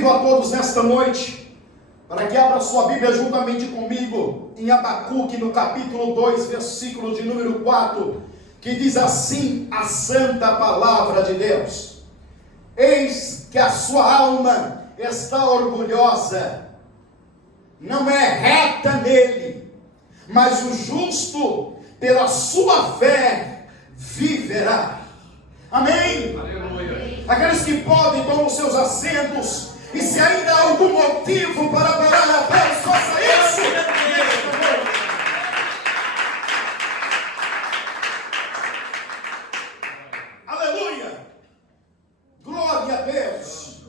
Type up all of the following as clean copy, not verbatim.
Convido a todos nesta noite para que abra sua Bíblia juntamente comigo em Abacuque, no capítulo 2, versículo de número 4, que diz assim a santa palavra de Deus: eis que a sua alma está orgulhosa, não é reta nele, mas o justo pela sua fé viverá. Amém? Aleluia. Aqueles que podem, tomam os seus assentos, e se ainda há algum motivo para adorar a Deus, faça isso. Aleluia. Glória a Deus.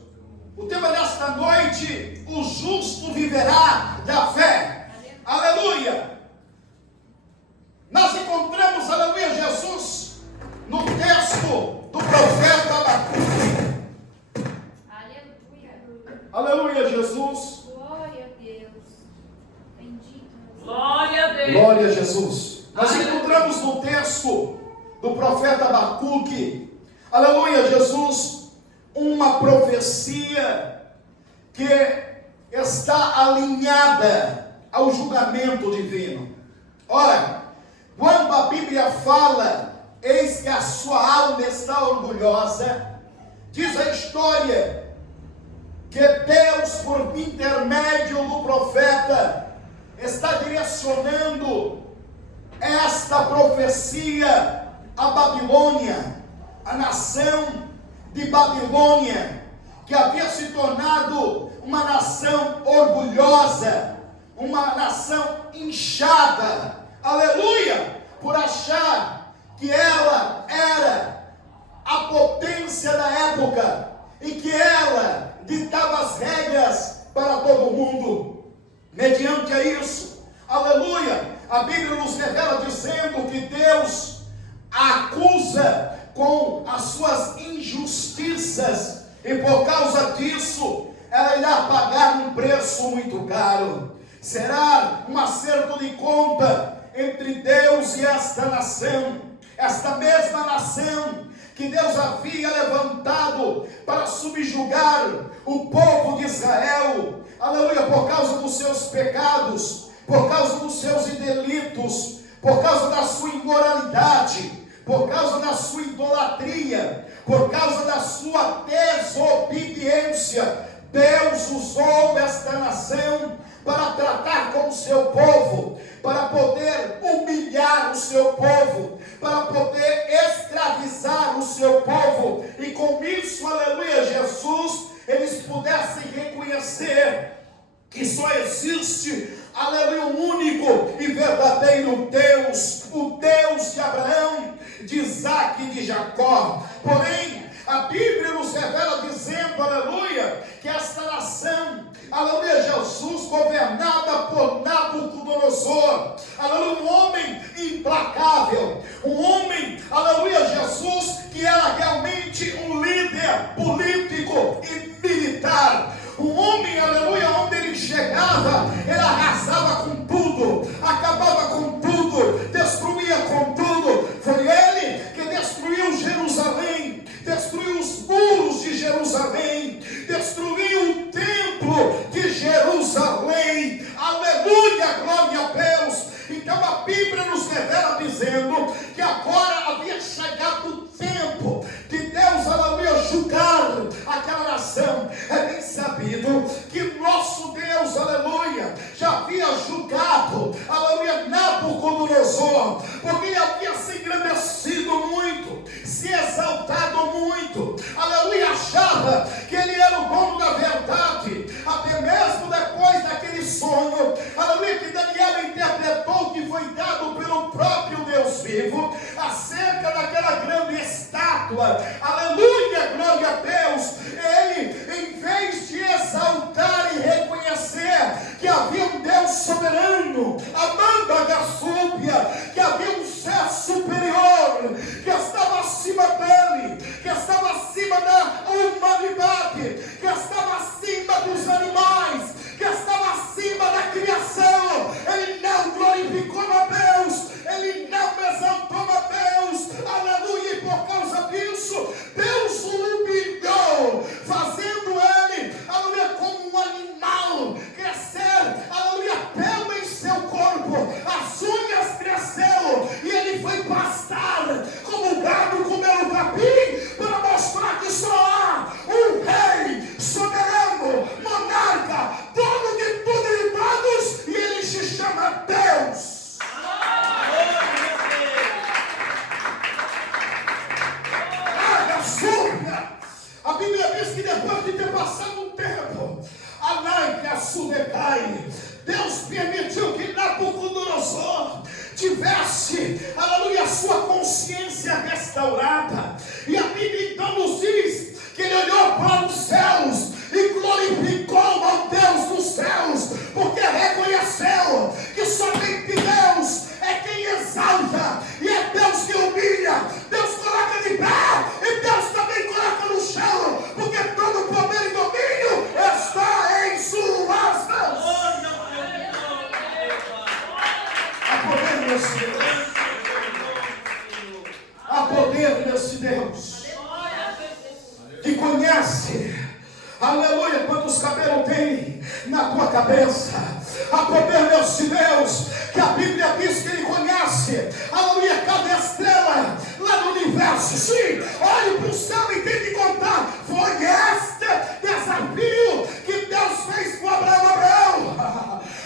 O tema desta noite: o justo viverá da fé. Aleluia. Nós encontramos, aleluia, Jesus no texto do profeta Abacuque. Aleluia, Jesus. Glória a Deus. Bendito. Glória a Deus. Glória a Jesus. Nós encontramos no texto do profeta Abacuque, aleluia, Jesus, uma profecia que está alinhada ao julgamento divino. Ora, quando a Bíblia fala, eis que a sua alma está orgulhosa, diz a história que Deus, por intermédio do profeta, está direcionando esta profecia à Babilônia, a nação de Babilônia, que havia se tornado uma nação orgulhosa, uma nação inchada, aleluia, por achar que ela era a potência da época e que ela ditava as regras para todo mundo. Mediante a isso, aleluia, a Bíblia nos revela dizendo que Deus a acusa com as suas injustiças, e por causa disso ela irá pagar um preço muito caro. Será um acerto de conta entre Deus e esta nação, esta mesma nação que Deus havia levantado para subjugar o povo de Israel, aleluia, por causa dos seus pecados, por causa dos seus delitos, por causa da sua imoralidade, por causa da sua idolatria, por causa da sua desobediência. Deus usou esta nação para tratar com o seu povo, para poder humilhar o seu povo, para poder escravizar o seu povo, e com isso, aleluia, Jesus, eles pudessem reconhecer que só existe, aleluia, um único e verdadeiro Deus, o Deus de Abraão, de Isaac e de Jacó. Porém, a Bíblia nos revela dizendo, aleluia, que esta nação, aleluia, Jesus, governada por Nabucodonosor, aleluia, um homem implacável, um homem, aleluia, Jesus, que era realmente um líder político e militar, um homem, aleluia, onde ele chegava, ele arrasava com tudo, acabava com tudo, destruía com tudo. Foi ele que destruiu Jerusalém, destruiu os muros de Jerusalém, destruiu o templo de Jerusalém. Aleluia, glória a Deus. Então a Bíblia nos revela dizendo que agora havia chegado o tempo de Deus, aleluia, julgar aquela nação. É bem sabido que nosso Deus, aleluia, já havia julgado, aleluia, Nabucodonosor, porque ele havia se engrandecido muito, se exaltado muito, aleluia, achava que ele era o dono da verdade, até mesmo depois daquele sonho, aleluia, que Daniel interpretou, que foi dado pelo próprio Deus vivo, acerca daquela grande estátua, aleluia, glória a Deus. Ele, em vez de exaltar e reconhecer que havia um Deus soberano, amando a Gassúbia, que havia um ser superior, que estava acima dele, que estava acima da humanidade, que estava acima dos animais, que estava acima da criação, ele não glorificou a Deus, ele não exaltou a Deus, aleluia, e por causa disso, Deus o humilhou, fazendo ele, aleluia, Ele foi pastar como o gado comeu o capim para mostrar que só há um rei soberano, monarca, dono de tudo e de todos, e ele se chama Deus. A Bíblia diz que depois de ter passado um tempo, Anai que a Sudecai, Deus permitiu que Nabucodonosor tivesse, aleluia, a sua consciência restaurada. E a Bíblia então nos diz que ele olhou para os céus e glorificou ao Deus dos céus, porque reconheceu que somente Deus é quem exalta, e é Deus que humilha. Deus coloca de pé e Deus também coloca no chão, porque todo o poder e domínio está em suas mãos. Há poder nesse Deus. Há poder nesse Deus que conhece, aleluia, quantos cabelos tem na tua cabeça. Há poder nesse Deus que a Bíblia diz que Ele conhece, aleluia, cada estrela lá no universo. Sim, olhe para o céu e tente contar. Foi este desafio que Deus fez com Abraão.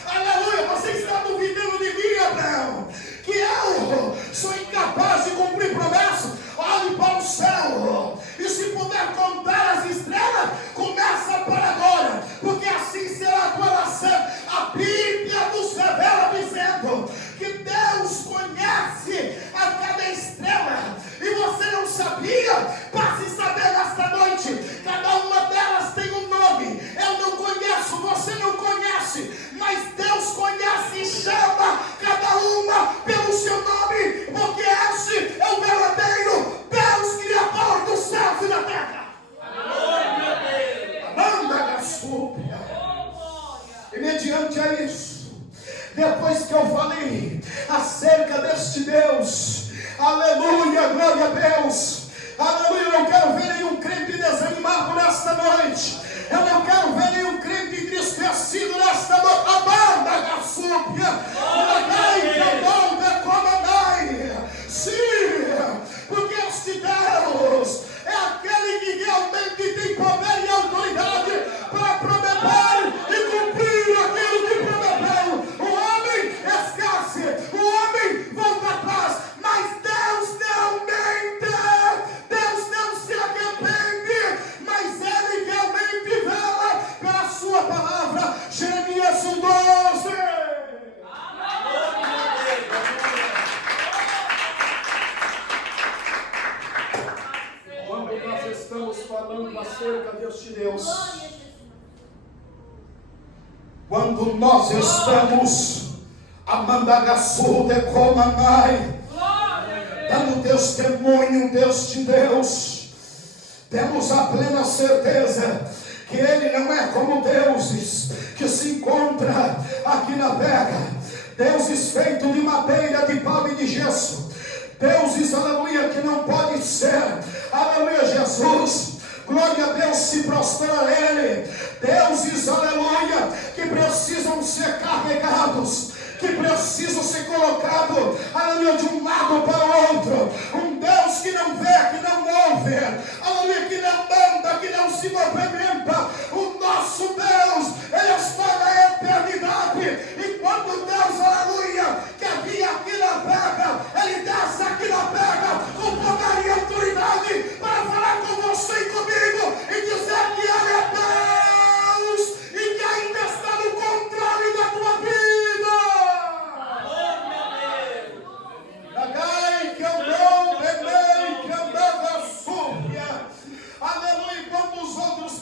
Aleluia, você está duvidando de mim, Abraão, que eu sou incapaz de cumprir promessa? Olhe para o céu e se puder contar as estrelas, começa para agora, porque assim será a tua nação. A Bíblia nos revela dizendo que Deus conhece a cada estrela, e você não sabia? Passe a saber nesta noite. Cada uma delas tem um nome. Eu não conheço, você não conhece, mas Deus conhece e chama cada uma pelo seu nome, porque esse é o verdadeiro Deus criador dos céus e da terra. Manda a súplia. E mediante a isso, depois que eu falei acerca deste Deus, aleluia, glória a Deus, aleluia, eu não quero ver nenhum crente desanimado nesta noite. Eu não quero ver nenhum crente entristecido nesta noite. Abanda da súplia. Sim, porque este Deus é aquele que realmente tem poder e autoridade para prometer e cumprir aquilo que prometeu. O homem esquece, o homem volta atrás, mas Deus não mente, Deus não se arrepende, mas Ele realmente vela pela sua palavra. Jeremias 1:12. Quando nós estamos falando acerca deste Deus, quando nós estamos amandagaçu de comanai, dando testemunho deste Deus, temos a plena certeza que Ele não é como deuses que se encontra aqui na terra, deuses feitos de madeira, de pau e de gesso, deuses, aleluia, que não pode ser, aleluia, Jesus, glória a Deus, se prostrar a Ele, deuses, aleluia, que precisam ser carregados, que precisam ser colocados, aleluia, de um lado para o outro. Um Deus que não vê, que não ouve, aleluia, que não anda, que não se movimenta. O nosso Deus, Ele está na eternidade. E quando Deus, aleluia, quer vir aqui na terra, Ele desce aqui na terra com poder e autoridade para falar com você e comigo e dizer que Ele é Deus e que ainda está no controle da tua vida. Aleluia, quando os outros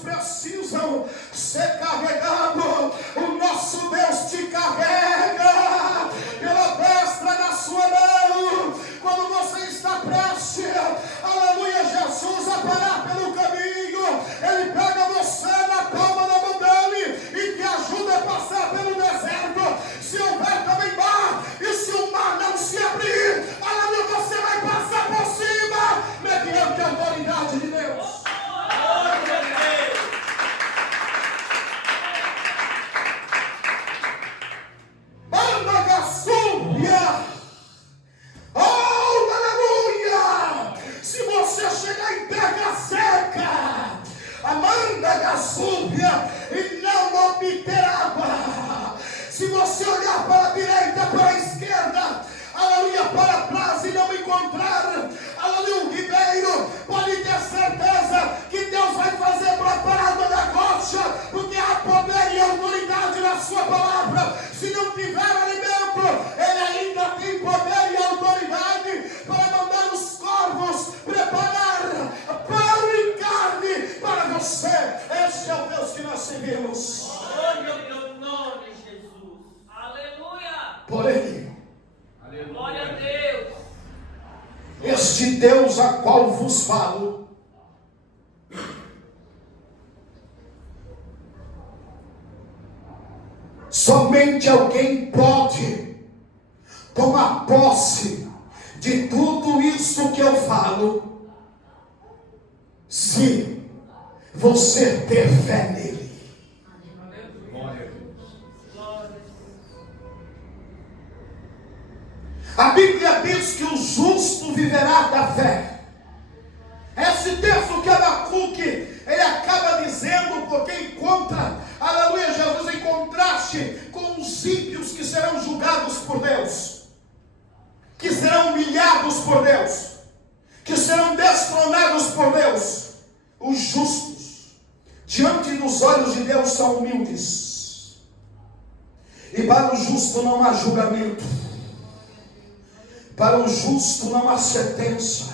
este Deus a qual vos falo, somente alguém pode tomar posse de tudo isso que eu falo, se você ter fé nele. A Bíblia diz que o justo viverá da fé. Esse texto que Abacuque, ele acaba dizendo, porque encontra, aleluia, Jesus em contraste com os ímpios que serão julgados por Deus, que serão humilhados por Deus, que serão destronados por Deus. Os justos, diante dos olhos de Deus, são humildes, e para o justo não há julgamento, para o justo não há sentença.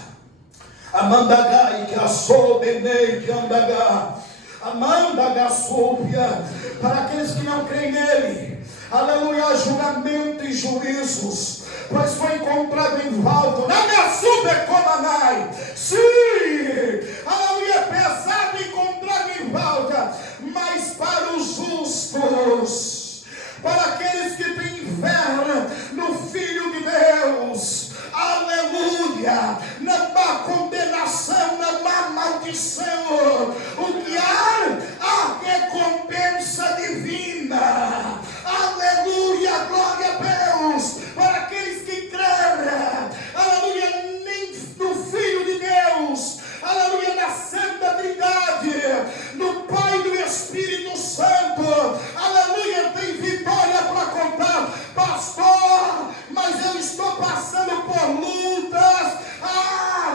Amandagai que assobenei que andagá, amandaga sópia, para aqueles que não creem nele, aleluia, julgamento e juízos, pois foi encontrado em falta, na minha subecomanai, sim, aleluia, é pesado encontrado em falta, mas para os justos, para aqueles que têm fé no Filho de Deus, aleluia, não há condenação, não há maldição, o que há, a recompensa divina, aleluia, glória a Deus, para aqueles que creem, aleluia, nem no Filho de Deus, aleluia, na Santa Trindade, no Pai e do Espírito Santo, aleluia, tem vitória para contar, pastor, mas eu estou passando por lutas,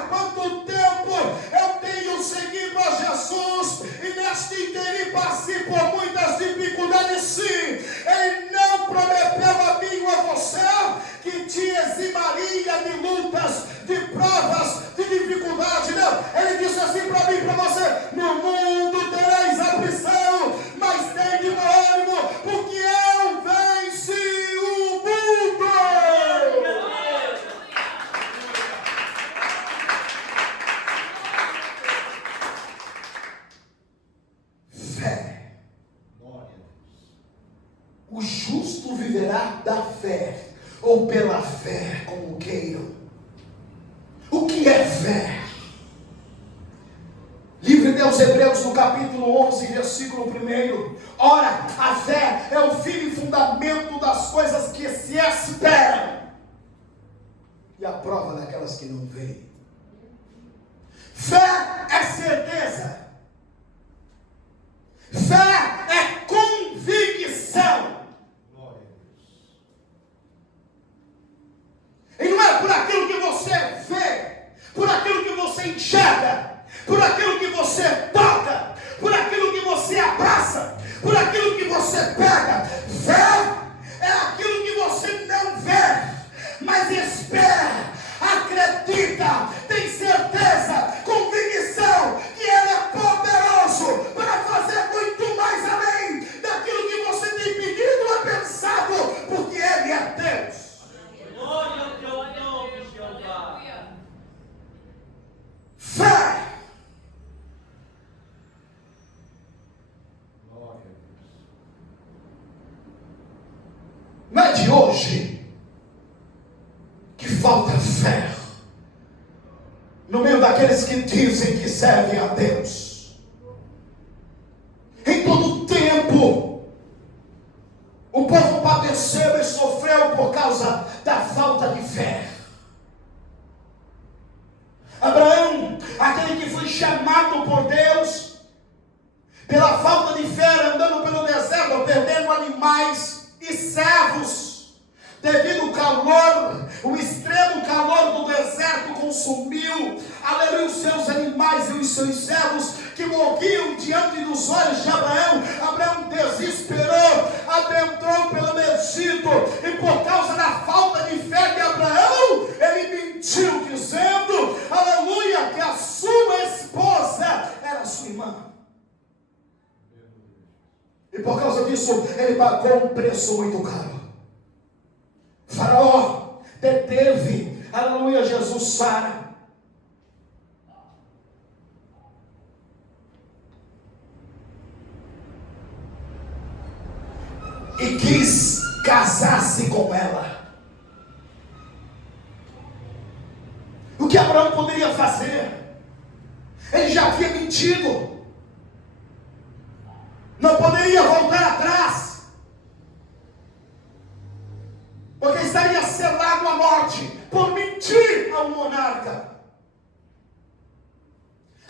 quanto tempo eu tenho seguido a Jesus, e neste interim passei por muitas dificuldades, sim, ele não prometeu a mim ou a você, que te eximaria de lutas, de provas, de dificuldade, não, ele disse assim para mim e para você, no mundo tereis aflição, mas tem de bom ânimo, porque eu venci o mundo. Fé. O justo viverá da fé, ou pela fé, como queiram. O que é fé? Livro de Hebreus, no capítulo 11, versículo 1. Ora, a fé é o firme fundamento das coisas que se esperam, e a prova daquelas que não veem. Fé é certeza. Fé é convicção. E não é por aquilo que você vê, por aquilo que você enxerga, por aquilo que você toca, por aquilo que você abraça, por aquilo que você pega. Fé é aquilo que você não vê, mas espera, acredita, tem certeza, convicção que Ele é poderoso para fazer muito mais além daquilo que você tem pedido ou pensado, porque Ele é Deus. Glória ao teu nome, Jeová. Fé. Não é de hoje que falta fé no meio daqueles que dizem que servem a Deus. Em todo tempo o povo padeceu e sofreu por causa da falta de fé. Abraão, aquele que foi chamado por Deus, pela falta de fé, andando pelo deserto, perdendo animais e servos, devido ao calor, o extremo calor do deserto consumiu, aleluia, os seus animais e os seus servos, que morriam diante dos olhos de Abraão. Abraão desesperou, adentrou pelo Egito, e por causa da falta de fé de Abraão, ele mentiu, dizendo, aleluia, que a sua esposa era sua irmã. E por causa disso, ele pagou um preço muito caro. Faraó deteve, aleluia, Jesus Sara, e quis casar-se com ela. O que Abraão poderia fazer? Ele já tinha mentido. Não poderia voltar atrás, porque estaria selado a morte por mentir ao monarca.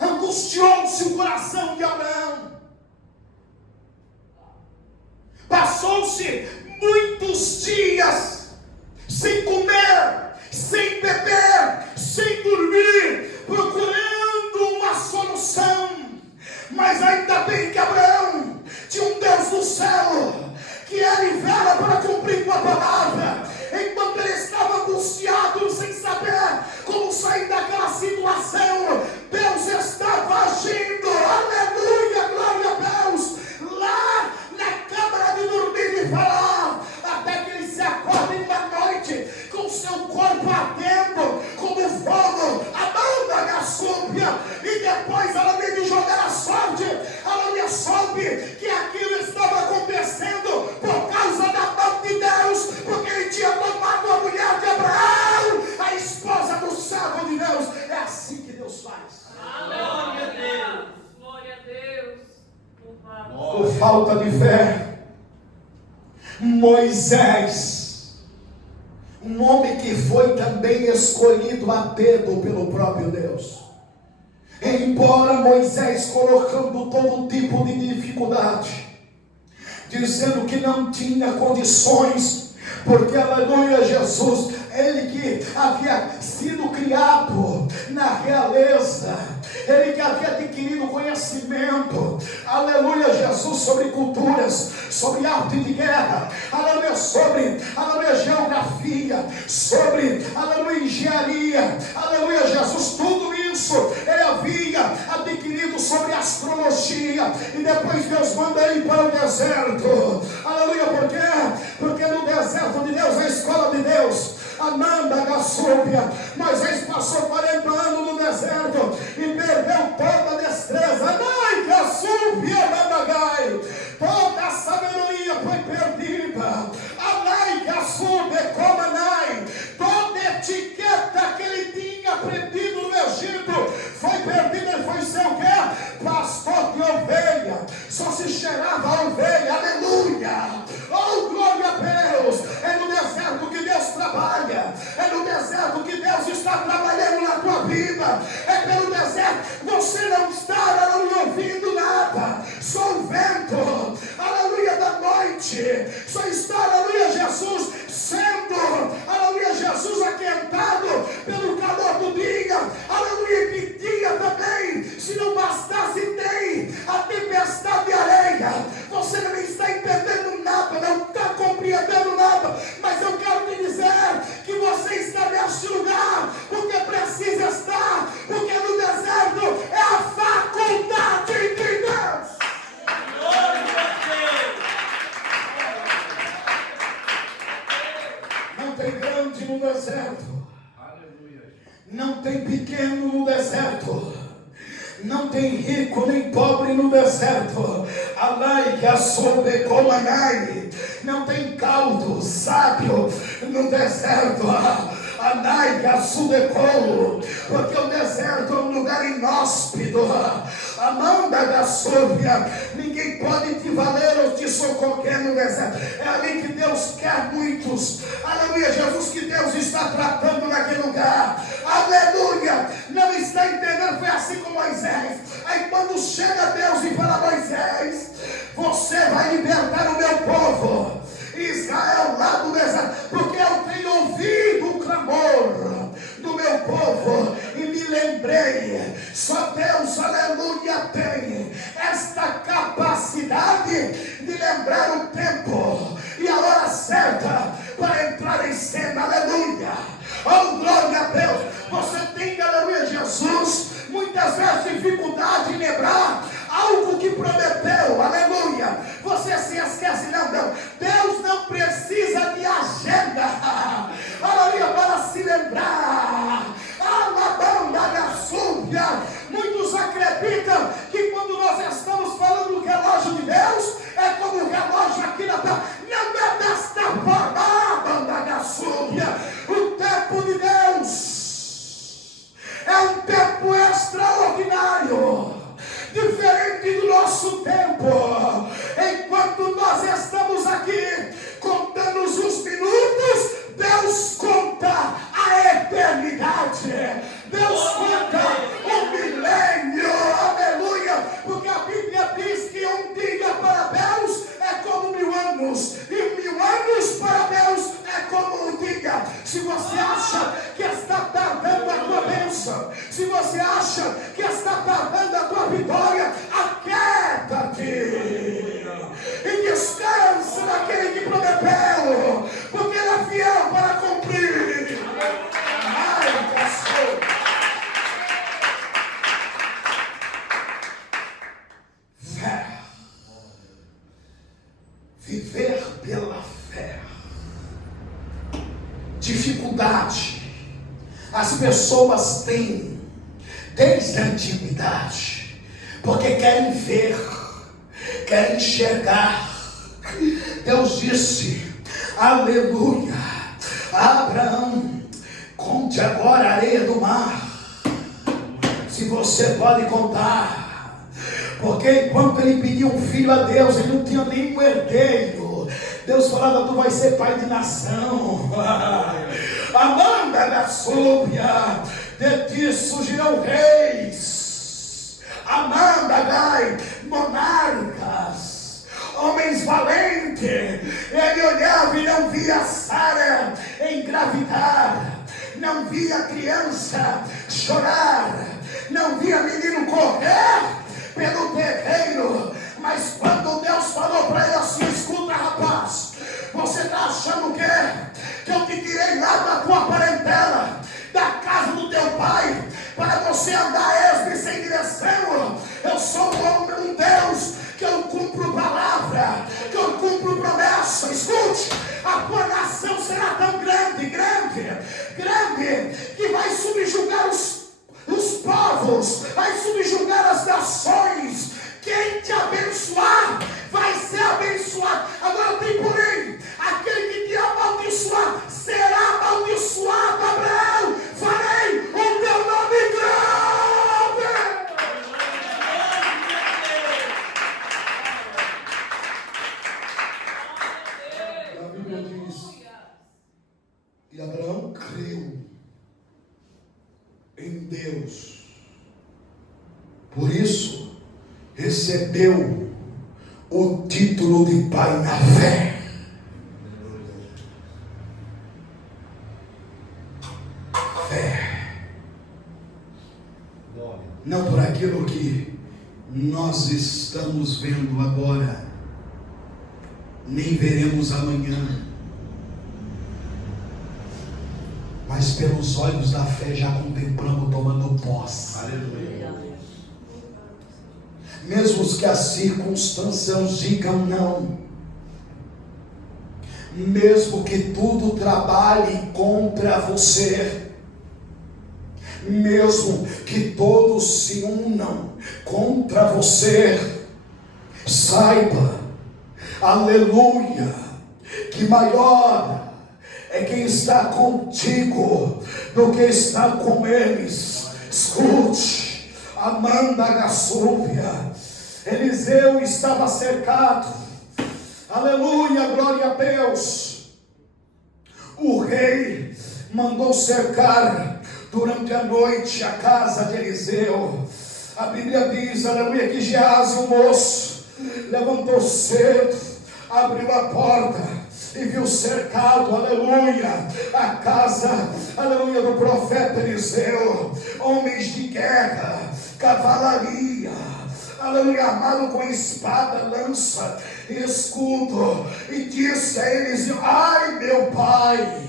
Angustiou-se o coração de Abraão. Passou-se muitos dias sem comer, sem beber, sem dormir, procurando uma solução. Mas ainda bem que Abraão tinha um Deus do céu, que ele vela para cumprir com a palavra. Enquanto ele estava angustiado, sem saber como sair daquela situação, Deus estava agindo. Aleluia, glória a Deus. Lá na câmara de dormir de Faraó, até que ele se acorda em uma noite com seu corpo ardendo como fogo, a mão da gaçúbia, e depois ela veio de jogar a sorte. Ela soube que aquilo estava acontecendo por causa da mão de Deus, porque ele tinha tomado a mulher de Abraão, a esposa do servo de Deus. É assim que Deus faz. Glória a Deus. Glória a Deus. Por falta de fé, Moisés, um homem que foi também escolhido a dedo pelo próprio Deus, embora Moisés colocando todo tipo de dificuldade, dizendo que não tinha condições, porque, aleluia, Jesus, ele que havia sido criado na realeza, ele que havia adquirido conhecimento, aleluia, Jesus, sobre culturas, sobre arte de guerra, aleluia, sobre, aleluia, geografia, sobre, aleluia, engenharia, aleluia, Jesus, tudo isso ele havia adquirido sobre astrologia, e depois Deus manda ele para o deserto, aleluia, por quê? Porque no deserto de Deus, a escola de Deus, Ananda Gassúbia, Moisés passou 40 anos no deserto e perdeu toda a destreza. Anai Gassúbia, Nanagai, toda a sabedoria foi perdida. Anai Gassúbia, Comanai, toda a etiqueta que ele tinha aprendido no Egito foi perdida. Ele foi ser o quê? Pastor de ovelha, só se cheirava a ovelha. Aleluia, oh glória a Deus. É no deserto que Deus trabalha, é no deserto que Deus está trabalhando na tua vida, é pelo deserto. Você não está, aleluia, ouvindo nada, só o vento, aleluia, da noite, só está, aleluia, Jesus, sendo, aleluia, Jesus, aquentado pelo calor do dia, aleluia, e de dia também. Se não bastasse, tem a tempestade de areia. Você não está entendendo nada, não está compreendendo nada, mas eu quero te dizer que você está neste lugar porque precisa estar, porque no deserto é a faculdade de Deus. Glória a Deus. Não tem grande no deserto, não tem pequeno no deserto, não tem rico nem pobre no deserto. Alai que assobe comanai, não tem caldo, sábio no deserto. Anai que assudecolo, porque o deserto é um lugar inóspito. Amanda da Sôvia, ninguém pode te valer ou te socorrer no deserto. É ali que Deus quer muitos. Aleluia, Jesus, que Deus está tratando naquele lugar. Aleluia, não está entendendo? Foi assim com Moisés. Aí quando chega Deus e fala: Moisés, você vai libertar o meu povo Israel lá do deserto, porque eu tenho ouvido o clamor do meu povo e me lembrei. Só Deus, aleluia, tem esta capacidade de lembrar o tempo e a hora certa para entrar em cena. Aleluia, oh glória a Deus. Você tem, aleluia, Jesus, muitas vezes dificuldade em lembrar algo que prometeu. Aleluia, você se esquece. Não, Deus não precisa de agenda, aleluia, para se lembrar. Alabanda da súbia. Muitos acreditam que quando nós estamos falando do relógio de Deus, é como o relógio aqui na terra. Não Se você acha que está tardando a tua vitória, aquieta-te e descansa naquele que prometeu, porque ele é fiel para cumprir. Ai, pastor. Fé. Viver pela fé. Dificuldade as pessoas têm desde a antiguidade, porque querem ver, querem enxergar. Deus disse, aleluia, Abraão, conte agora a areia do mar, se você pode contar, porque enquanto ele pediu um filho a Deus, ele não tinha nenhum herdeiro. Deus falava, tu vai ser pai de nação. Amanda da súbia, de ti surgirão reis. Amanda, Gai, monarcas, homens valentes. Ele olhava e não via Sara engravidar, não via criança chorar, não via menino correr pelo terreiro. Mas quando Deus falou para ele assim, escuta rapaz, você está achando o quê? Que eu te tirei lá da tua parentela, da casa do teu pai, para você andar esmo sem direção? Eu sou um Deus que eu cumpro palavra, que eu cumpro promessa. Escute, a tua nação será tão grande, que vai subjugar os povos, vai subjugar as nações. Quem te abençoar vai ser abençoado. Agora tem porém, aquele que te amaldiçoar será amaldiçoado. Abraão, farei o teu nome grande. A Bíblia diz, e Abraão creu em Deus, por isso recebeu o título de pai na fé. Fé. Não por aquilo que nós estamos vendo agora, nem veremos amanhã, mas pelos olhos da fé já contemplamos tomando posse. Aleluia. Mesmo que as circunstâncias digam não, mesmo que tudo trabalhe contra você, mesmo que todos se unam contra você, saiba, aleluia, que maior é quem está contigo do que está com eles. Escute, Amanda Gassúbia, Eliseu estava cercado, aleluia, glória a Deus. O rei mandou cercar durante a noite a casa de Eliseu. A Bíblia diz, aleluia, que Geazi, o moço, levantou cedo, abriu a porta e viu cercado, aleluia, a casa, aleluia, do profeta Eliseu. Homens de guerra, cavalaria, aleluia, armado com espada, lança e escudo. E disse a Eliseu, ai meu pai,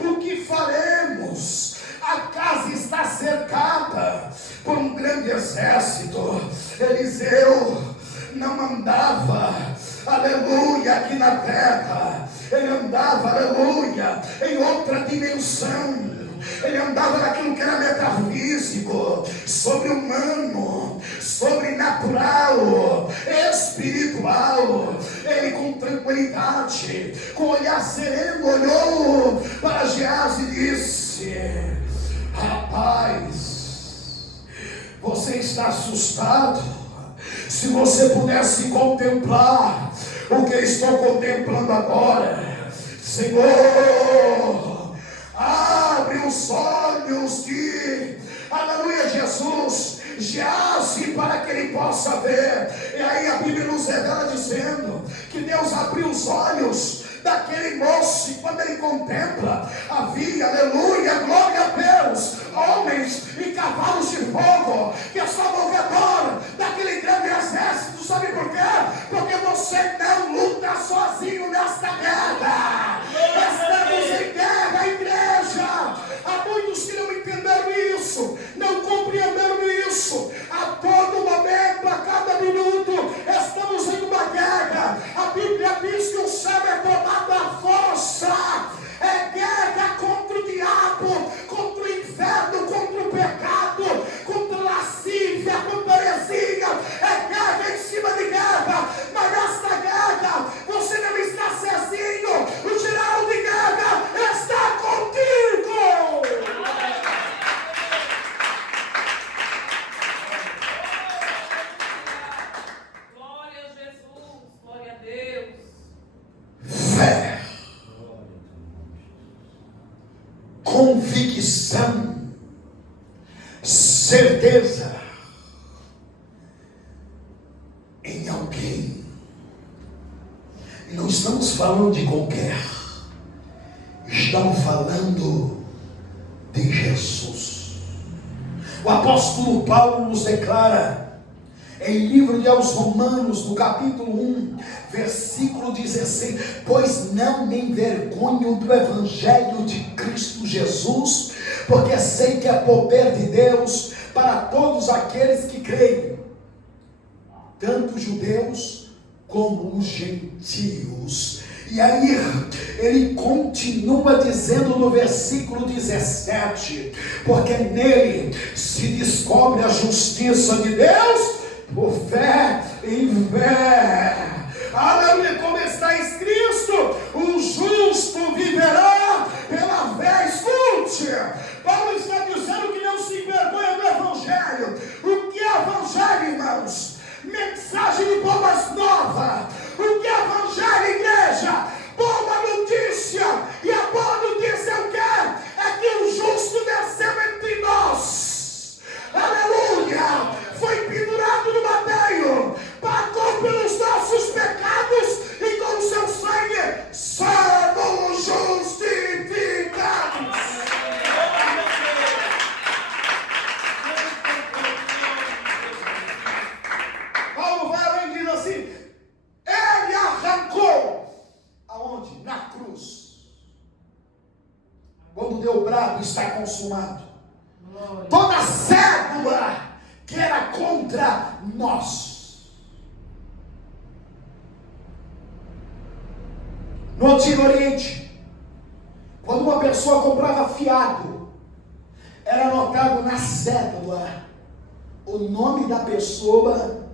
o que faremos? A casa está cercada por um grande exército. Eliseu não andava, aleluia, aqui na terra. Ele andava, aleluia, em outra dimensão. Ele andava naquilo que era metafísico, sobre-humano, sobrenatural, espiritual. Ele com tranquilidade, com olhar sereno, olhou para Geazi e disse, rapaz, você está assustado? Se você pudesse contemplar o que estou contemplando agora, Senhor, abre os olhos de, aleluia, Jesus, Geazi, para que ele possa ver. E aí a Bíblia nos revela dizendo que Deus abriu os olhos daquele moço, e quando ele contempla, havia, aleluia, glória a Deus, homens e cavalos de certeza em alguém. E não estamos falando de qualquer. Estamos falando de Jesus. O apóstolo Paulo nos declara em livro de aos Romanos, no capítulo 1, versículo 16: pois não me envergonho do evangelho de Cristo Jesus, porque sei que é poder de Deus para todos aqueles que creem, tanto os judeus como os gentios. E aí ele continua dizendo no versículo 17: porque nele se descobre a justiça de Deus por fé em fé. Aleluia, como está escrito: o justo viverá pela fé. Escute, Paulo está dizendo que não se envergonha do evangelho. O que é evangelho, irmãos? Mensagem de boas novas. O que é evangelho, igreja? Boa notícia. E a boa notícia é o quê? É que o justo desceu entre nós. Aleluia. Foi pendurado no madeiro, pagou pelos nossos pecados e com o seu sangue somos justificados. Paulo vai além e diz assim: ele arrancou aonde? Na cruz. Quando deu o brado, está consumado. Toda cédula que era contra nós. No Antigo Oriente, quando uma pessoa comprava fiado, era anotado na cédula o nome da pessoa,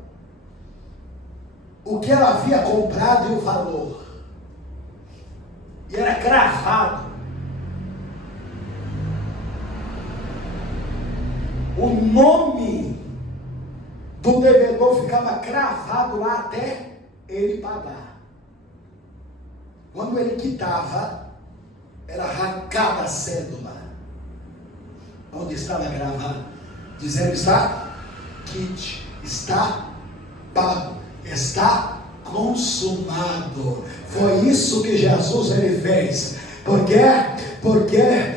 o que ela havia comprado e o valor. E era cravado. O nome do devedor ficava cravado lá até ele pagar. Quando ele quitava, era arrancada a cédula, onde estava gravado, dizendo: está quite, está pago, está consumado. Foi isso que Jesus ele fez. Porque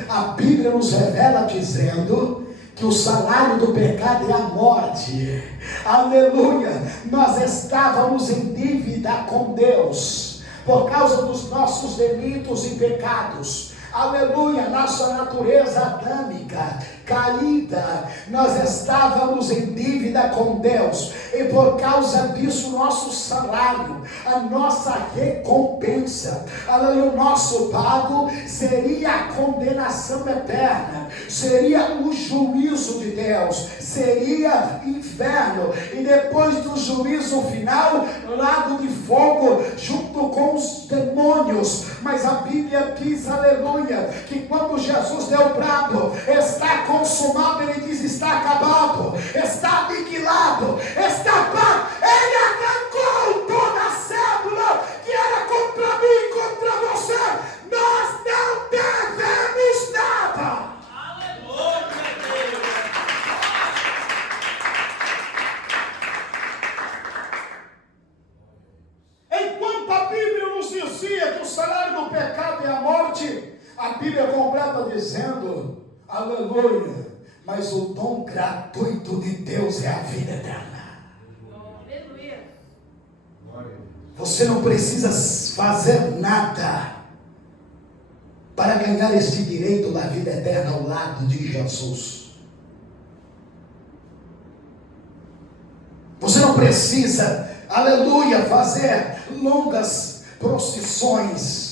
a Bíblia nos revela dizendo que o salário do pecado é a morte. Aleluia. Nós estávamos em dívida com Deus por causa dos nossos delitos e pecados. Aleluia, nossa natureza adâmica, caída, nós estávamos em dívida com Deus, e por causa disso, nosso salário, a nossa recompensa, aleluia, o nosso pago seria a condenação eterna, seria o juízo de Deus, seria inferno, e depois do juízo final, lago de fogo, junto com os demônios. Mas a Bíblia diz, aleluia, que quando Jesus deu o brado, está consumado, ele diz: está acabado, está aniquilado, está pago. Ele arrancou toda a cédula que era contra mim e contra você. Nós não devemos nada. Enquanto a Bíblia nos dizia que o salário do pecado é a morte, a Bíblia completa dizendo, aleluia, mas o dom gratuito de Deus é a vida eterna. Aleluia. Você não precisa fazer nada para ganhar esse direito da vida eterna ao lado de Jesus. Você não precisa, aleluia, fazer longas procissões.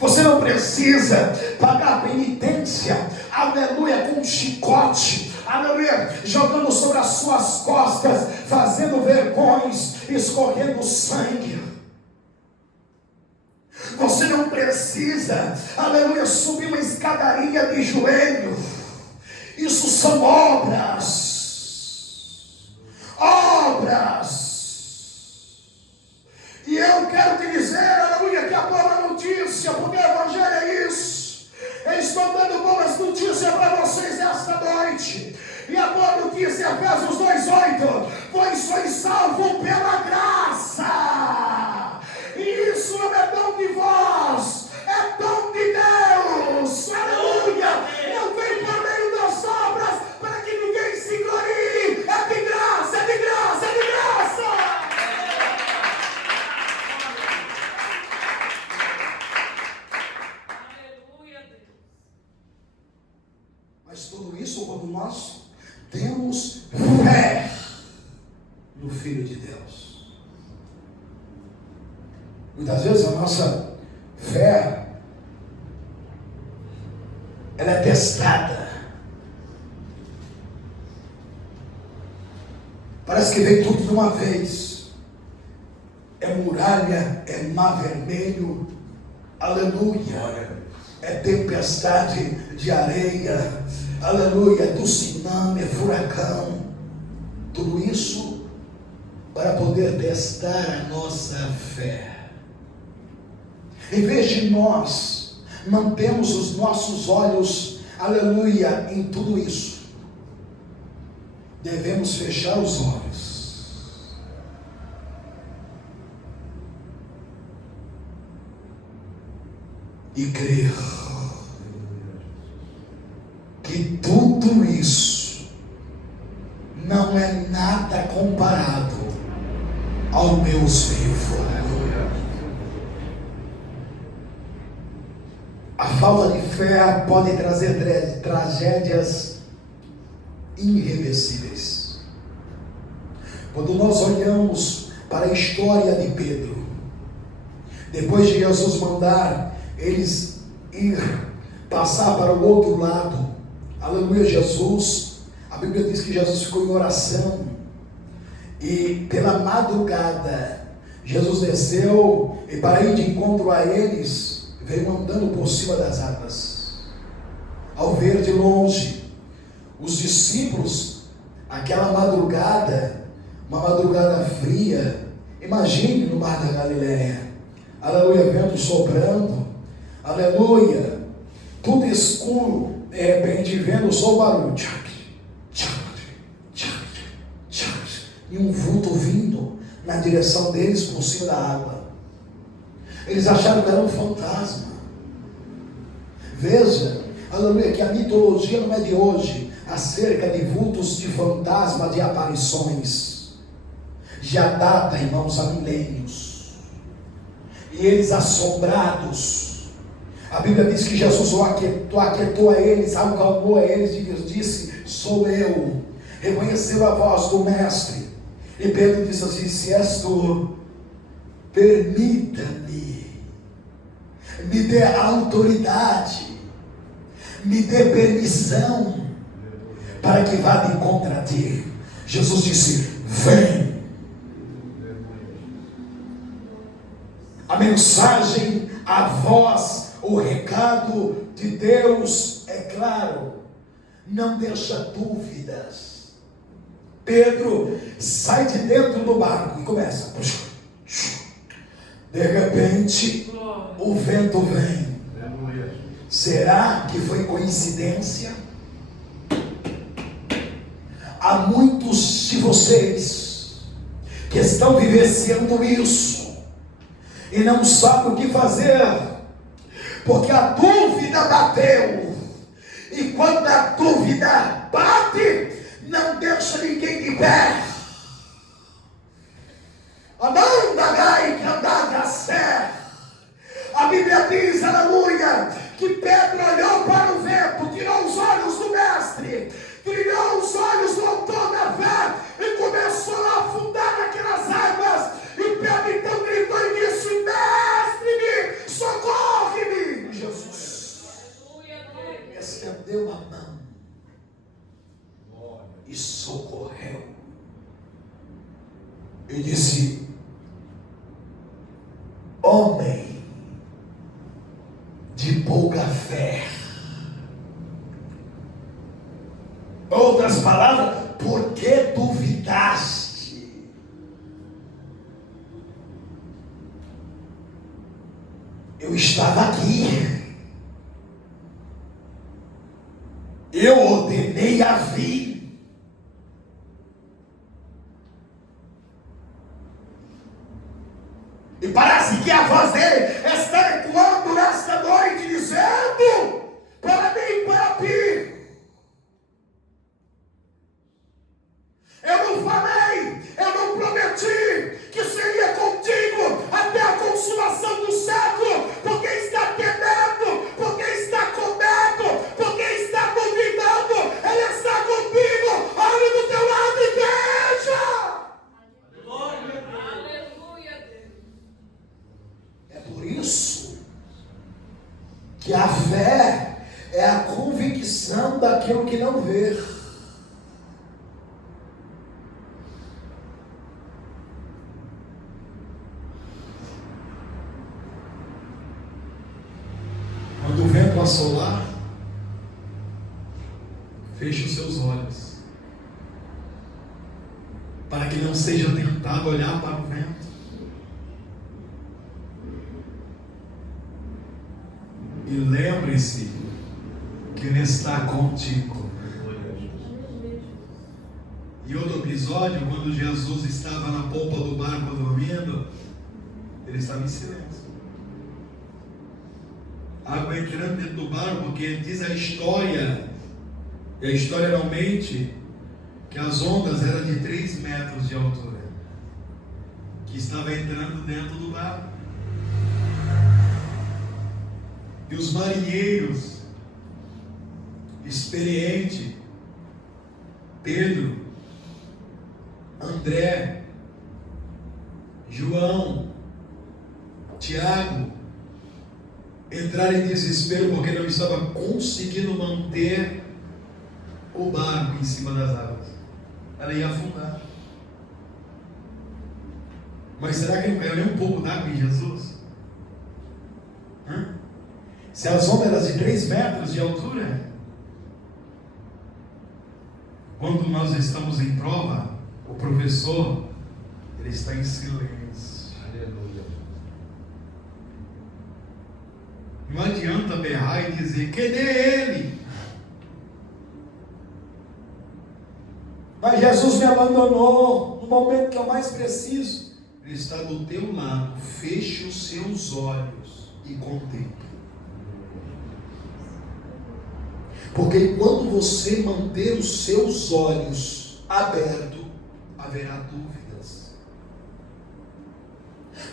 Você não precisa pagar penitência, aleluia, com um chicote, aleluia, jogando sobre as suas costas, fazendo vergões, escorrendo sangue. Você não precisa, aleluia, subir uma escadaria de joelho. Isso são obras. E eu quero te dizer, aleluia, que a boa notícia, porque o evangelho é isso. Eu estou dando boas notícias para você. Mas tudo isso quando nós temos fé no Filho de Deus. Muitas vezes a nossa fé, ela é testada. Parece que vem tudo de uma vez. É muralha, é mar vermelho, aleluia. É tempestade de areia, aleluia, é tsunami, é furacão. Tudo isso para poder testar a nossa fé. Em vez de nós mantermos os nossos olhos, aleluia, em tudo isso, devemos fechar os olhos e crer que tudo isso não é nada comparado ao Deus vivo. A falta de fé pode trazer tragédias irreversíveis. Quando nós olhamos para a história de Pedro, depois de Jesus mandar eles ir passar para o outro lado, aleluia, Jesus, a Bíblia diz que Jesus ficou em oração, e pela madrugada Jesus desceu, e para ir de encontro a eles, veio andando por cima das águas. Ao ver de longe os discípulos, aquela madrugada, uma madrugada fria, imagine no mar da Galileia, aleluia, vento soprando, aleluia, tudo escuro, de repente vendo só o barulho, e um vulto vindo na direção deles por cima da água. Eles acharam que era um fantasma. Veja, aleluia, que a mitologia não é de hoje, acerca de vultos de fantasma, de aparições. Já data, irmãos, há milênios. E eles assombrados, a Bíblia diz que Jesus aquietou a eles, acalmou a eles e lhes disse: sou eu. Reconheceu a voz do Mestre. E Pedro disse assim: se és tu, permita-me, me dê autoridade, me dê permissão para que vá de encontro a ti. Jesus disse: vem. A mensagem, a voz, o recado de Deus é claro, não deixa dúvidas. Pedro sai de dentro do barco e começa. De repente, o vento vem. Será que foi coincidência? Há muitos de vocês que estão vivenciando isso e não sabem o que fazer, porque a dúvida bateu, e quando a dúvida bate, não deixa ninguém de pé. Amanda gai que andar da sé. A Bíblia diz, aleluia, que Pedro olhou para o vento, tirou os olhos do Mestre, tirou os olhos do autor da fé e começou a afundar naquelas águas. E Pedro então gritou e disse: Mestre, socorre-me. Jesus estendeu a mão e socorreu. E disse: homem de pouca fé. Outras palavras, por que duvidaste? Eu estava aqui. Eu ordenei a vir. E parece que a voz dele está ecoando nesta noite, dizendo para mim, para ti: eu não falei, eu não prometi que seria contigo até a consumação do século, porque está temendo, porque está com medo, porque está duvidando. convicção daquilo que não vê. Quando o vento assolar, feche os seus olhos, para que não seja tentado olhar para o vento. E lembre-se que Ele está contigo. Em outro episódio, quando Jesus estava na polpa do barco dormindo, Ele estava em silêncio. Água entrando dentro do barco, porque diz a história, e a história não mente, que as ondas eram de 3 metros de altura, que estava entrando dentro do barco. E os marinheiros experientes, Pedro, André, João, Tiago, entraram em desespero porque não estava conseguindo manter o barco em cima das águas. Ela ia afundar. Mas será que não caiu nem um pouco d'água em Jesus? Se as ondas eram de 3 metros de altura, quando nós estamos em prova, o professor, ele está em silêncio. Aleluia. Não adianta berrar e dizer, cadê ele? Mas Jesus me abandonou no momento que eu mais preciso. Ele está do teu lado. Feche os seus olhos e contemple. Porque quando você manter os seus olhos abertos, haverá dúvidas.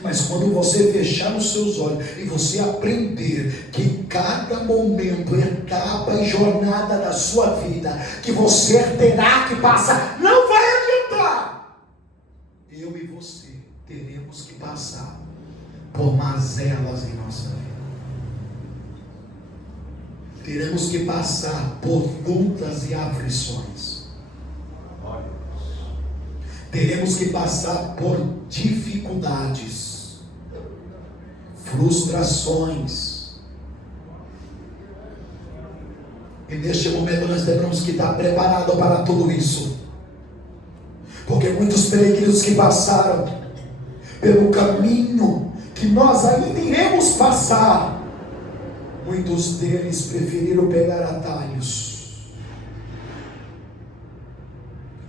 Mas quando você fechar os seus olhos e você aprender que cada momento, etapa e jornada da sua vida, que você terá que passar, não vai adiantar. Eu e você teremos que passar por mazelas em nossa vida. Teremos que passar por lutas e aflições. Teremos que passar por dificuldades, frustrações. E neste momento nós temos que estar preparados para tudo isso. Porque muitos peregrinos que passaram pelo caminho que nós ainda iremos passar, muitos deles preferiram pegar atalhos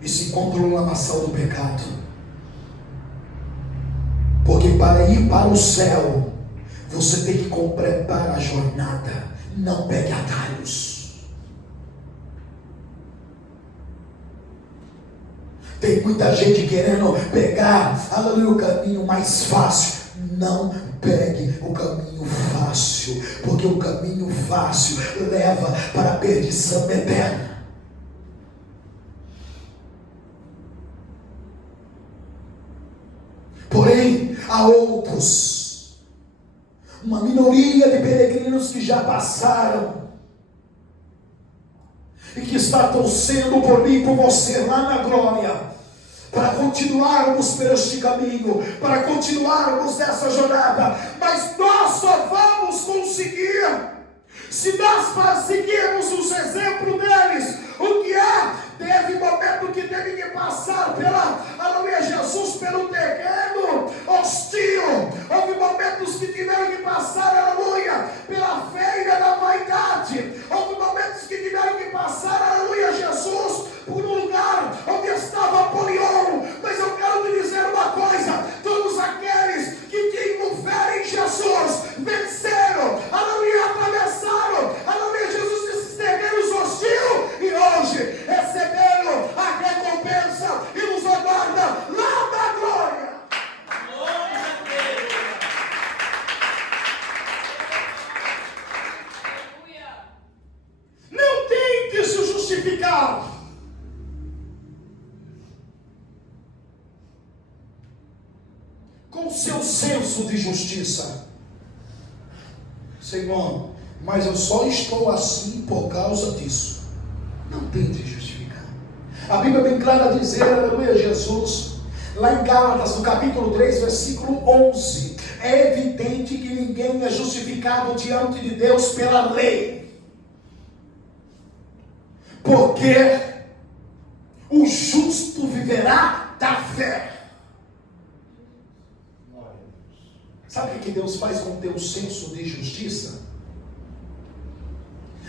e se encontram no lamaçal do pecado. Porque para ir para o céu, você tem que completar a jornada. Não pegue atalhos. Tem muita gente querendo pegar, aleluia, o caminho mais fácil. Não pegue o caminho fácil, porque o caminho fácil leva para a perdição eterna. Porém, há outros, uma minoria de peregrinos que já passaram e que está torcendo por mim e por você lá na glória, para continuarmos por este caminho, para continuarmos nessa jornada. Mas nós só vamos conseguir se nós seguirmos os exemplos deles. O que é? Teve momento que teve que passar aleluia, Jesus, pelo terreno hostil. Houve momentos que tiveram que passar, aleluia, pela feira da vaidade. Houve momentos que tiveram que passar, aleluia, Jesus, por um lugar onde estava Apolion. Mas eu quero te dizer uma coisa: todos aqueles que tinham fé em Jesus venceram, aleluia, atravessaram, aleluia, Jesus, esses terrenos hostis, e hoje receberam a recompensa e nos aguarda lá na glória. Glória a Deus. Não tente se justificar. Com o seu senso de justiça. Senhor, mas eu só estou assim por causa disso. Não tente justificar. A Bíblia é bem clara a dizer, aleluia, Jesus, lá em Gálatas, no capítulo 3, versículo 11, é evidente que ninguém é justificado diante de Deus pela lei, porque o justo viverá da fé. Sabe o que Deus faz com o teu senso de justiça?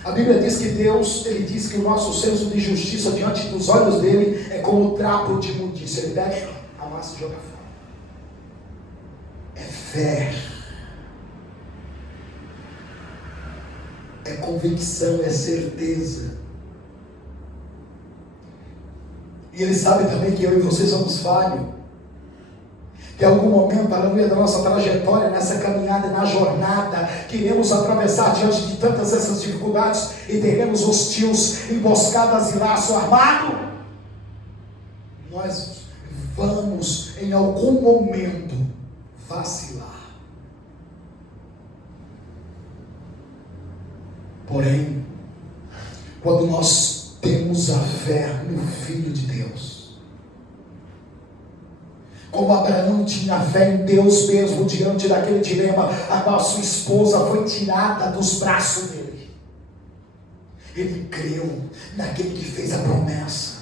A Bíblia diz que Deus, Ele diz que o nosso senso de justiça diante dos olhos dele é como o trapo de imundícia. Ele pega, amassa e joga fora. É fé. É convicção, é certeza. E Ele sabe também que eu e você somos falhos. Que em algum momento, aleluia, da nossa trajetória, nessa caminhada, na jornada, que iremos atravessar diante de tantas essas dificuldades e teremos hostios, emboscadas e laço armado. Nós vamos em algum momento vacilar. Porém, quando nós temos a fé no Filho de Deus, como Abraão tinha fé em Deus mesmo diante daquele dilema, a qual sua esposa foi tirada dos braços dele. Ele creu naquele que fez a promessa.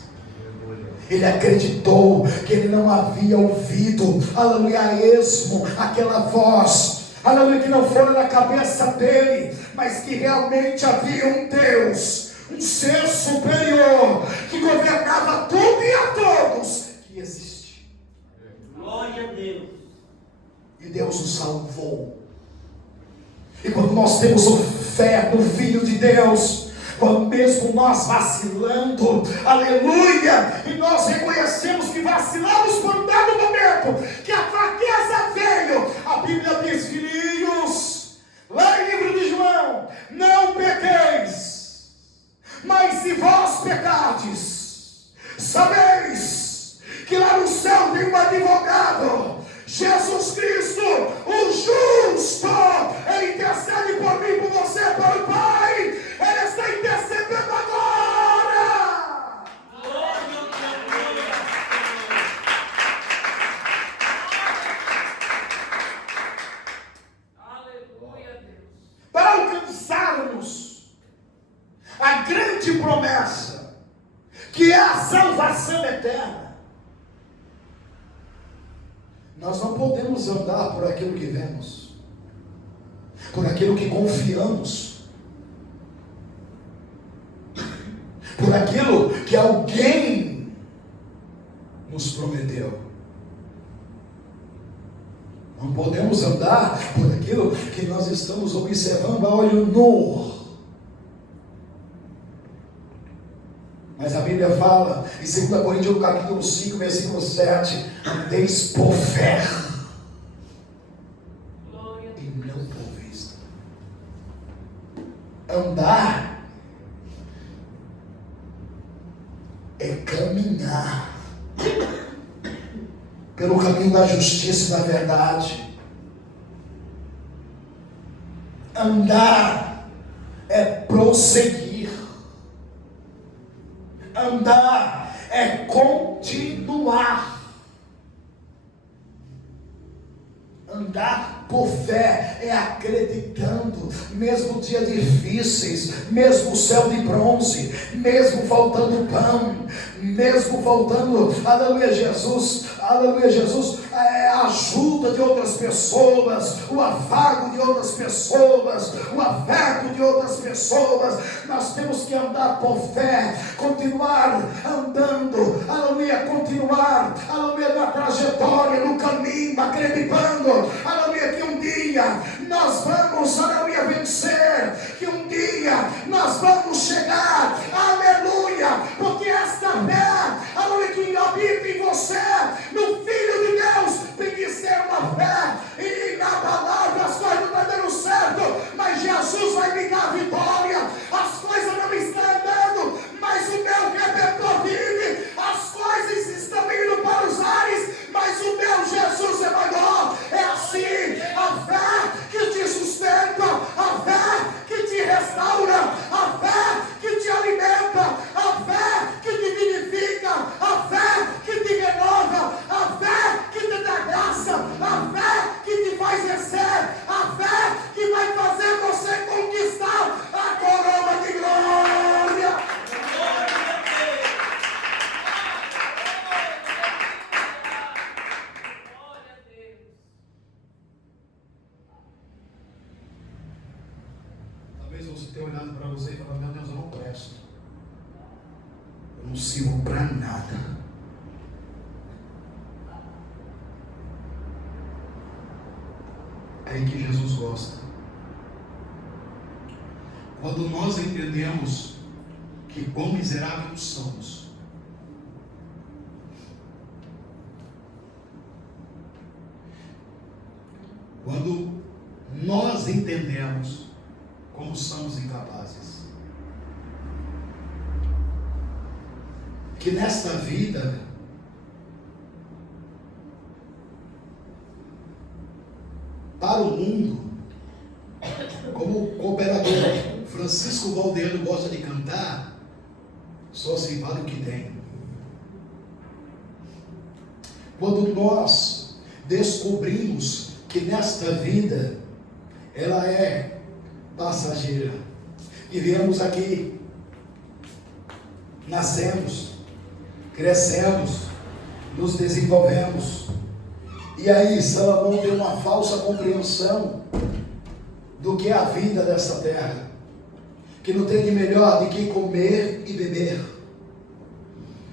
Ele acreditou que ele não havia ouvido, aleluia, a esmo, aquela voz, aleluia, que não fora na cabeça dele, mas que realmente havia um Deus, um ser superior, que governava tudo e a todos, que existia. Glória a Deus. E Deus nos salvou. E quando nós temos fé no Filho de Deus, quando mesmo nós vacilando, aleluia, e nós reconhecemos que vacilamos por um dado momento, que a fraqueza veio, a Bíblia diz, filhinhos, lá em livro de João, não pequeis, mas se vós pecardes, sabeis que lá no céu tem um advogado, Jesus Cristo, o justo. Ele intercede por mim, por você, para o Pai. Ele está intercedendo agora. Aleluia, Deus. Para alcançarmos a grande promessa, que é a salvação eterna, nós não podemos andar por aquilo que vemos, por aquilo que confiamos, por aquilo que alguém nos prometeu. Não podemos andar por aquilo que nós estamos observando a olho nu. Mas a Bíblia fala, em 2 Coríntios capítulo 5, versículo 7, andeis por fé, e não por vista. Andar é caminhar pelo caminho da justiça e da verdade. Andar é prosseguir. Andar é continuar. Andar por fé é acreditando, mesmo dias difíceis, mesmo o céu de bronze, mesmo faltando pão, mesmo faltando, aleluia Jesus, a ajuda de outras pessoas, o afago de outras pessoas, o afeto de outras pessoas. Nós temos que andar por fé, continuar andando, aleluia, continuar, aleluia, na trajetória, no caminho, acreditando, aleluia, que um dia nós vamos, aleluia, vencer, que um dia nós vamos chegar, aleluia, porque esta fé, aleluia, que habita em você, no Filho de Deus, tem que ser uma fé inabalável. As coisas não estão dando certo, mas Jesus vai me dar vitória. As coisas não estão andando, mas o meu Redentor vive. As coisas estão indo para os ares, mas o meu Jesus é maior. É assim, a fé que te sustenta, a fé que te não sirvo para nada. É aí que Jesus gosta. Quando nós entendemos que quão miseráveis somos, quando nós entendemos como somos incapazes, que nesta vida para o mundo, como o cooperador Francisco Valdeano gosta de cantar, só se vale o que tem. Quando nós descobrimos que nesta vida ela é passageira, e viemos aqui, nascemos, crescemos, nos desenvolvemos, e aí Salomão tem uma falsa compreensão do que é a vida dessa terra, que não tem de melhor do que comer e beber.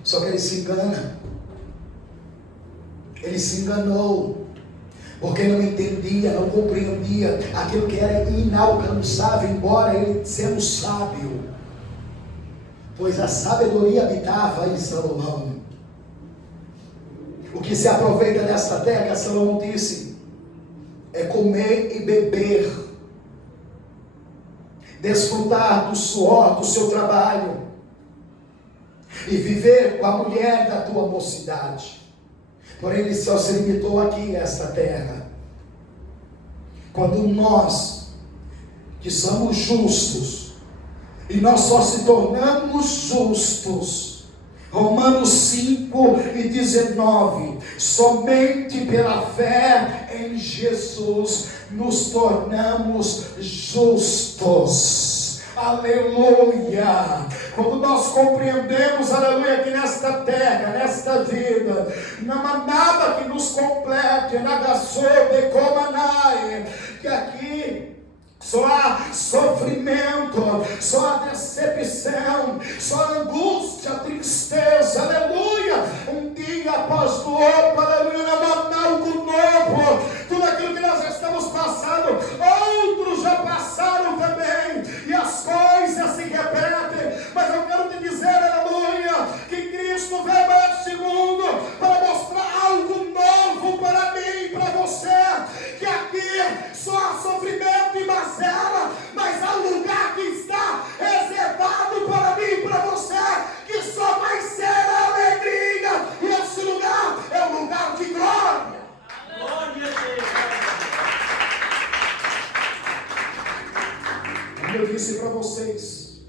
Só que ele se engana, ele se enganou, porque não entendia, não compreendia aquilo que era inalcançável, embora ele sendo sábio, pois a sabedoria habitava em Salomão. O que se aproveita desta terra, Salomão disse, é comer e beber, desfrutar do suor do seu trabalho e viver com a mulher da tua mocidade. Porém ele só se limitou aqui nesta terra. Quando nós que somos justos, e nós só se tornamos justos, Romanos 5:19, somente pela fé em Jesus nos tornamos justos. Aleluia! Quando nós compreendemos, aleluia, que nesta terra, nesta vida, não há nada que nos complete, que aqui só há sofrimento, só há decepção, só angústia, tristeza, aleluia, um dia após o outro, aleluia, não há algo novo, tudo aquilo que nós estamos passando, outros já passaram também, e as coisas se repetem, mas eu quero te dizer, aleluia, que Cristo veio a este mundo para mostrar algo novo para mim e para você, que aqui só há sofrimento e mazela, mas há um lugar que está reservado para mim e para você, que só vai ser alegria, e esse lugar é um lugar de glória. Glória a Deus. Como eu disse para vocês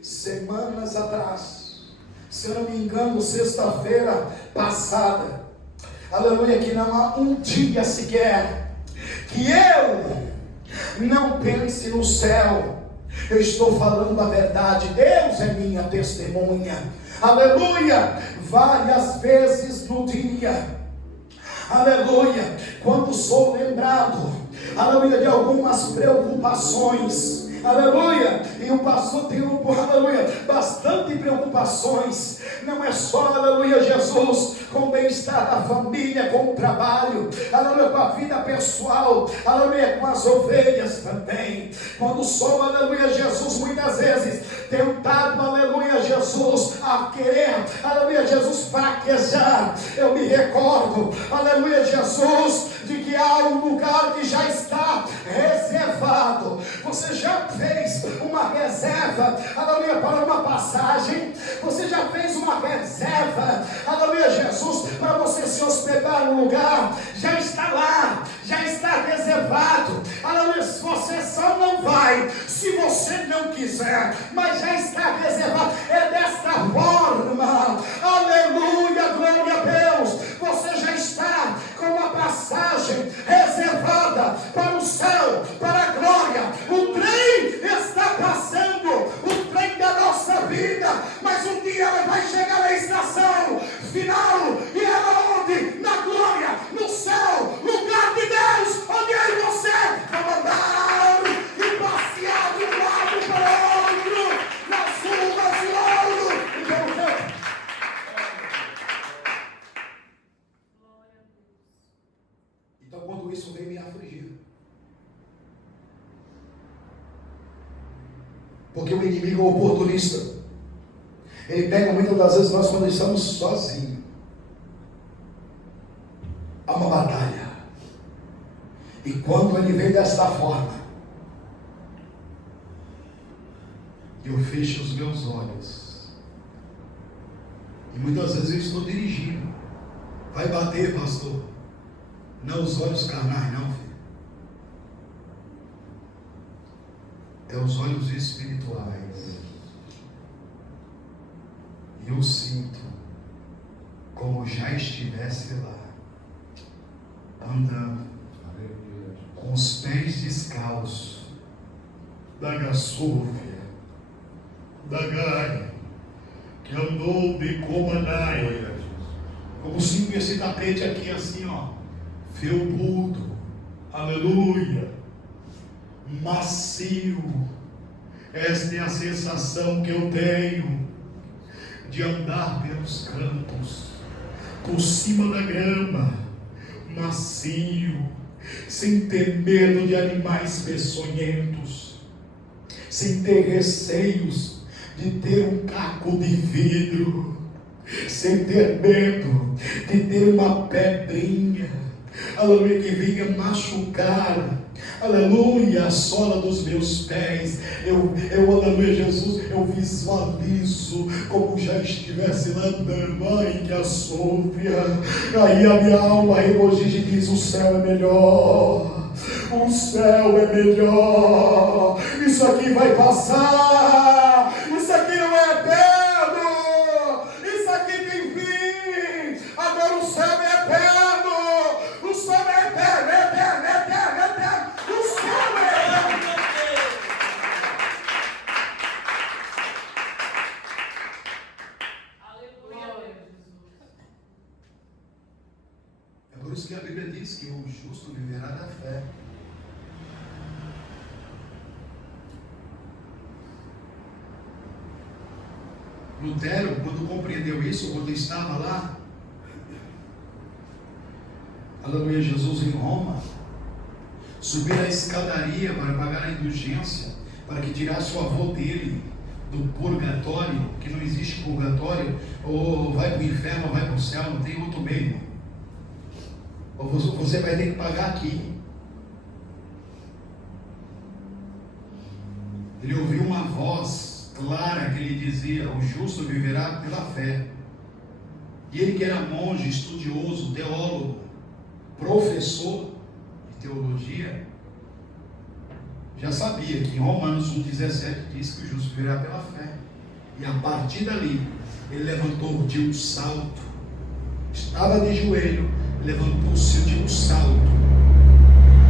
semanas atrás, se eu não me engano, sexta-feira passada, aleluia, que não há um dia sequer que eu não pense no céu. Eu estou falando a verdade, Deus é minha testemunha, aleluia, várias vezes no dia, aleluia, quando sou lembrado, aleluia, de algumas preocupações, aleluia, e o pastor tem, aleluia, bastante preocupações, não é só, aleluia, Jesus, com o bem-estar da família, com o trabalho, aleluia, com a vida pessoal, aleluia, com as ovelhas também. Quando sou, aleluia, Jesus, muitas vezes tentado, aleluia, Jesus, a querer, aleluia, Jesus, fraquejar, eu me recordo, aleluia, Jesus, de que há um lugar que já está reservado. Você já fez uma reserva, aleluia, para uma passagem? Você já fez uma reserva, aleluia, Jesus, para você se hospedar no lugar? Já está lá, já está reservado, aleluia, você só não vai se você não quiser, mas já está reservado. É desta forma, aleluia, glória a Deus, você já está com uma passagem reservada para o céu, para a glória. O trem está passando, o trem da nossa vida, mas um dia ela vai chegar na estação final, e ela onde? Na glória, no céu, lugar de Deus, onde eu e você vamos andar e passear de um lado para o outro, nas ruas e Porque o inimigo é oportunista. Ele pega muitas das vezes nós quando estamos sozinhos. Há uma batalha. E quando ele vem desta forma, eu fecho os meus olhos. E muitas vezes eu estou dirigindo. Vai bater, pastor. Não os olhos carnais, não, filho. É os olhos espirituais. E eu sinto como já estivesse lá, andando, com os pés descalços, da Gassúvia, da Gai, que andou de Comanai, como sinto esse tapete aqui assim, ó, felpudo, aleluia, macio. Esta é a sensação que eu tenho de andar pelos campos, por cima da grama, macio, sem ter medo de animais peçonhentos, sem ter receios de ter um caco de vidro, sem ter medo de ter uma pedrinha, aleluia, que venha machucar, aleluia, a sola dos meus pés. Eu aleluia, Jesus, eu visualizo como já estivesse lá andando, mãe, que a Sofia. Aí a minha alma regozija e diz: o céu é melhor, o céu é melhor, isso aqui vai passar, isso aqui não é eterno, isso aqui tem fim, agora o céu é eterno, o céu é eterno, eterno, eterno, eterno, o céu é eterno. É por isso que a Bíblia diz que o justo viverá da fé. Lutero, quando compreendeu isso, quando estava lá, aleluia, Jesus, em Roma, subiu a escadaria para pagar a indulgência, para que tirasse o avô dele do purgatório, que não existe purgatório, ou vai para o inferno ou vai para o céu, não tem outro meio. Ou você vai ter que pagar aqui. Ele ouviu uma voz clara que lhe dizia: o justo viverá pela fé. E ele, que era monge, estudioso, teólogo, professor de teologia, já sabia que em Romanos 1,17 diz que o justo viverá pela fé. E a partir dali, ele levantou de um salto, estava de joelho, levantou-se de um salto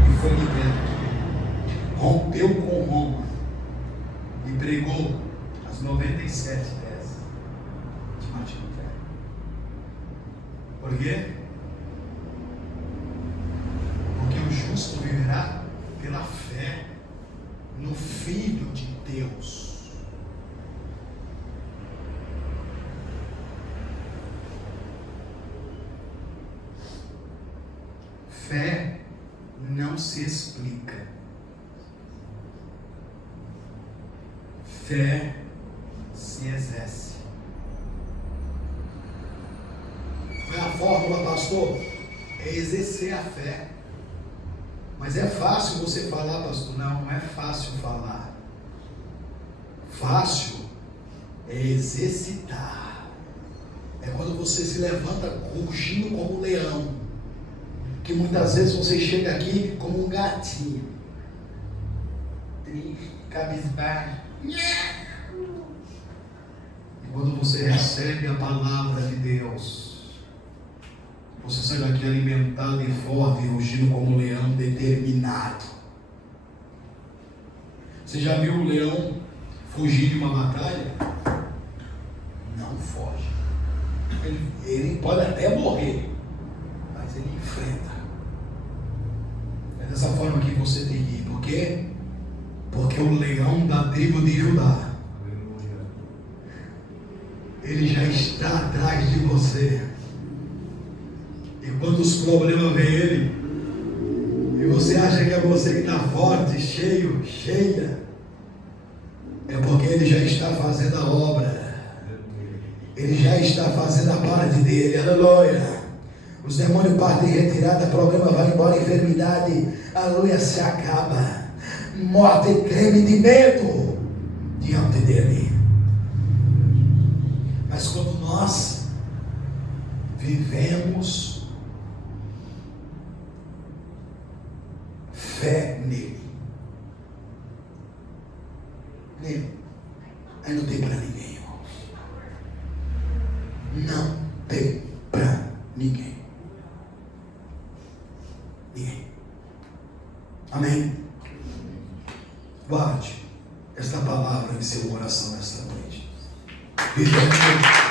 e foi liberto. Rompeu com Roma e pregou as 97 teses de Martim Lutero. Por quê? Porque o justo viverá pela fé no Filho de Deus. Fé não se explica. Fé se exerce. Qual é a fórmula, pastor? É exercer a fé. Mas é fácil você falar, pastor? Não, não é fácil falar. Fácil é exercitar. É quando você se levanta rugindo como um leão. Que muitas vezes você chega aqui como um gatinho, triste, cabisbaixo. E quando você recebe a palavra de Deus, você sai daqui alimentado e forte, rugindo como um leão determinado. Você já viu o leão fugir de uma batalha? Não foge. Ele pode até morrer, mas ele enfrenta. É dessa forma que você tem que ir. Por quê? Porque o leão da tribo de Judá, ele já está atrás de você. E quando os problemas vêm ele, e você acha que é você que está forte, cheio, cheia, é porque Ele já está fazendo a obra. Ele já está fazendo a parte dele. Aleluia. Os demônios partem em retirada, o problema vai embora, a enfermidade, aleluia, se acaba. Morte treme de medo diante dele. Mas quando nós vivemos fé nele, aí não tem para ninguém, irmãos. Não tem para ninguém. Ninguém. Amém? Guarde esta palavra em seu coração nesta noite. Viva